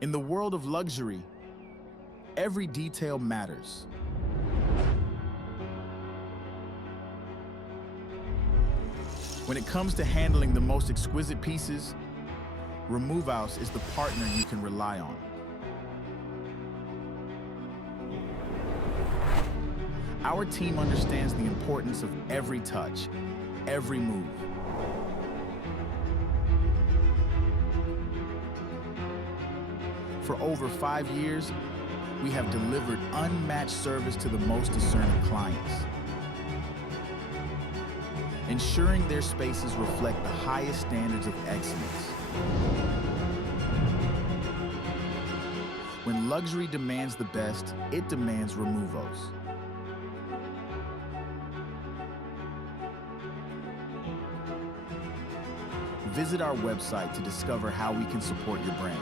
In the world of luxury, every detail matters. When it comes to handling the most exquisite pieces, Remove House is the partner you can rely on. Our team understands the importance of every touch, every move. For over 5 years, we have delivered unmatched service to the most discerning clients, ensuring their spaces reflect the highest standards of excellence. When luxury demands the best, it demands Removos. Visit our website to discover how we can support your brand.